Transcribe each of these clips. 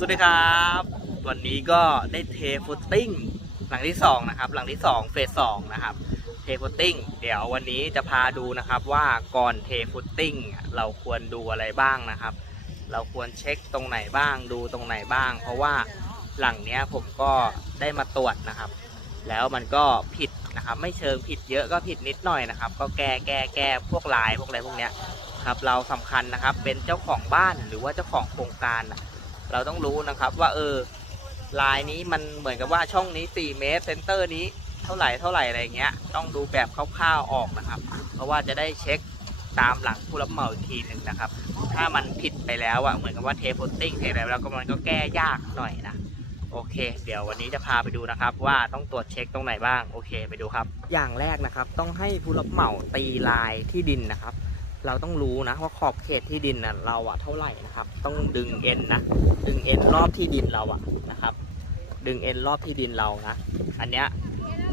สวัสดีครับ วันนี้ก็ได้เทฟุตติ้งหลังที่สองนะครับหลังที่สองเฟสสองนะครับเทฟุตติ้งเดี๋ยววันนี้จะพาดูนะครับว่าก่อนเทฟุตติ้งเราควรดูอะไรบ้างนะครับ เราควรเช็คตรงไหนบ้างดูตรงไหนบ้าง เพราะว่าหลังเนี้ยผมก็ได้มาตรวจนะครับ แล้วมันก็ผิดนะครับ ไม่เชิงผิดเยอะก็ผิดนิดหน่อยนะครับ ก็แก้แก้แก้พวกลายพวกอะไรพวกเนี้ยครับเราสำคัญนะครับเป็นเจ้าของบ้านหรือว่าเจ้าของโครงการ เราต้องรู้นะครับว่าเออลายนี้มันเหมือนกับว่าช่องนี้ 4 เมตรเซนเตอร์นี้เท่าไหร่เท่าไหร่อะไรเงี้ยต้องดูแบบคร่าวๆออกนะครับ เพราะว่าจะได้เช็คตามหลังผู้รับเหมาอีกทีหนึ่งนะครับ ถ้ามันผิดไปแล้วอะเหมือนกับว่าเทปโพสติ้งเทอะไรแล้วก็มันก็แก้ยากหน่อยนะโอเค เดี๋ยววันนี้จะพาไปดูนะครับ ว่าต้องตรวจเช็คตรงไหนบ้างโอเค ไปดูครับ อย่างแรกนะครับ ต้องให้ผู้รับเหมาตีลายที่ดินนะครับ เราต้องรู้นะว่าขอบเขตที่ดินนะเราอะเท่าไหร่นะครับ ต้องดึงเอ็นนะดึงเอ็นรอบที่ดินเราอะนะครับ ดึงเอ็นรอบที่ดินเรานะอันเนี้ย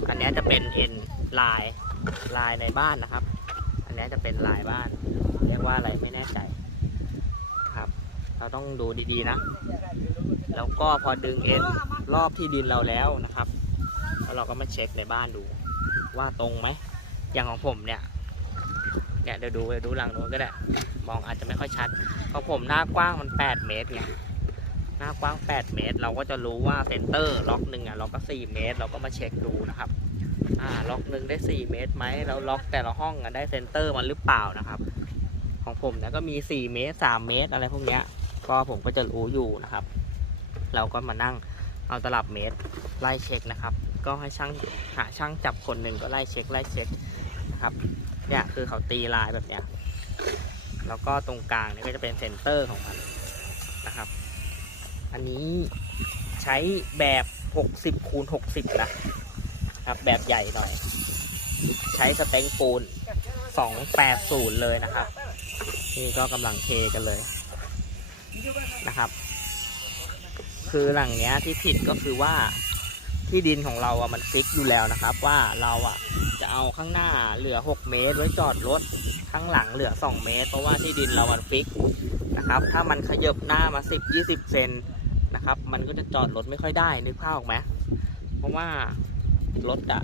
อันเนี้ยจะเป็นเอ็นลายลายในบ้านนะครับ อันเนี้ยจะเป็นลายบ้าน เรียกว่าอะไรไม่แน่ใจครับ เราต้องดูดีๆนะ แล้วก็พอดึงเอ็นรอบที่ดินเราแล้วนะครับแล้วเราก็มาเช็คในบ้านดูว่าตรงไหมอย่างของผมเนี่ย เนี่ยเดี๋ยวดูเดี๋ยวดูหลังนู้นก็ได้ มองอาจจะไม่ค่อยชัดของผมหน้ากว้างมัน 8 เมตรไงหน้ากว้าง 8 เมตร เราก็จะรู้ว่าเซนเตอร์ล็อกหนึ่งอะล็อกก็ 4 เมตร เราก็มาเช็คดูนะครับอ่าล็อกหนึ่งได้ 4 เมตรไหมแล้วล็อกแต่ละห้องอะได้เซนเตอร์มันหรือเปล่านะครับ ของผมเนี่ยก็มี 4 เมตร 3 เมตร อะไรพวกเนี้ยก็ผมก็จะรู้อยู่นะครับ เราก็มานั่งเอาตลับเมตรไล่เช็คนะครับ ก็ให้ช่างหาช่างจับคนหนึ่งก็ไล่เช็คไล่เช็คนะครับ เนี่ยคือเขาตีลายแบบเนี้ย แล้วก็ตรงกลางเนี่ยก็จะเป็นเซนเตอร์ของมันนะครับ อันนี้ใช้แบบ 60คูณ60 นะครับ แบบใหญ่หน่อย ใช้สเต็งปูน 280 เลยนะครับ นี่ก็กำลังเทกันเลยนะครับ คือหลังเนี้ยที่ผิดก็คือว่า ที่ดินของเราอะมันฟิกอยู่แล้วนะครับ ว่าเราอะจะเอาข้างหน้าเหลือ 6 เมตร ไว้จอดรถข้างหลังเหลือ 2 เมตร เพราะว่าที่ดินเรามันฟิกนะครับ ถ้ามันขยบหน้ามา 10 20 เซนนะครับ มันก็จะจอดรถไม่ค่อยได้นึกภาพออกไหมเพราะว่ารถอะ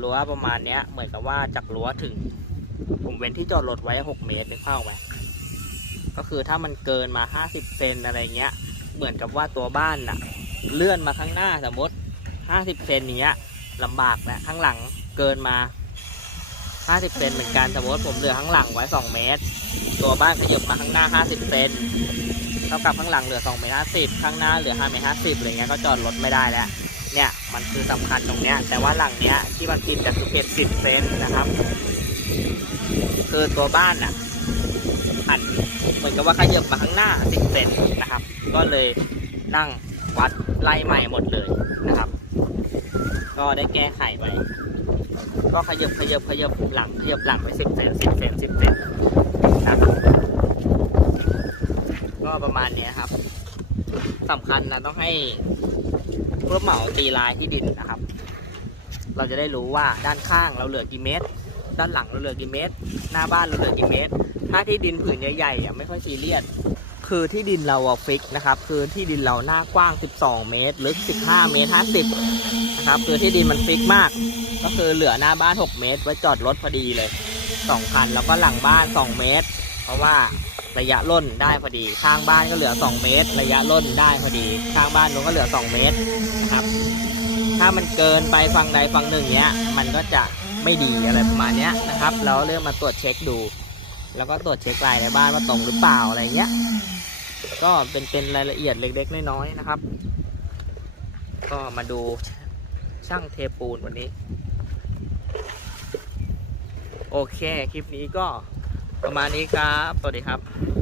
รั้วประมาณเนี้ยเหมือนกับว่าจากรั้วถึง ผมเว้นที่จอดรถไว้ 6 เมตรนึกภาพออกไหมก็คือถ้ามันเกินมา 50 เซนอะไรเงี้ย เหมือนกับว่าตัวบ้านน่ะเลื่อนมาข้างหน้าสมมติ 50เซนเนี้ยลำบากนะข้างหลังเกินมา50เซนเหมือนกันสมมติผมเหลือข้างหลังไว้2เมตร ตัวบ้านขยับมาข้างหน้า50เซนเท่ากับข้างหลังเหลือ2เมตร50ข้างหน้าเหลือ5เมตร50อะไรเงี้ยก็จอดรถไม่ได้แล้วเนี่ยมันคือสำคัญตรงเนี้ย แต่ว่าหลังเนี้ยที่มันผิดจากคือเพจ10เซนนะครับ คือตัวบ้านน่ะหันเหมือนกับว่าขยับมาข้างหน้า10เซนนะครับ ก็เลยนั่งวัดไล่ใหม่หมดเลยนะครับ ก็ได้แก้ไขไปก็ขยับขยับขยับหลังขยับหลังไป10เซน10เซน10เซนครับก็ประมาณนี้ครับสำคัญนะต้องให้ผู้รับเหมาตีลายที่ดินนะครับ เราจะได้รู้ว่าด้านข้างเราเหลือกี่เมตร ด้านหลังเราเหลือกี่เมตร หน้าบ้านเราเหลือกี่เมตร ถ้าที่ดินผืนใหญ่ๆอ่ไม่ค่อยซีเรียส คือที่ดินเราฟิกนะครับ คือที่ดินเราหน้ากว้าง 12 เมตร ลึก 15 เมตร 50 นะครับ คือที่ดินมันฟิกมาก ก็คือเหลือหน้าบ้าน 6 เมตร ไว้จอดรถพอดีเลย2คัน แล้วก็หลังบ้าน 2 เมตร เพราะว่าระยะล่นได้พอดี ข้างบ้านก็เหลือ 2 เมตร ระยะล่นได้พอดี ข้างบ้านนู้นก็เหลือ 2 เมตรนะครับ ถ้ามันเกินไปฝั่งใดฝั่งหนึ่งเนี้ย มันก็จะไม่ดีอะไรประมาณเนี้ยนะครับ เราเริ่มมาตรวจเช็คดู แล้วก็ตรวจเช็คลายในบ้านว่าตรงหรือเปล่าอะไรเงี้ย ก็เป็นเป็นรายละเอียดเล็กๆน้อยๆนะครับ ก็มาดูช่างเทปูนวันนี้ โอเค คลิปนี้ก็ประมาณนี้ครับ สวัสดีครับ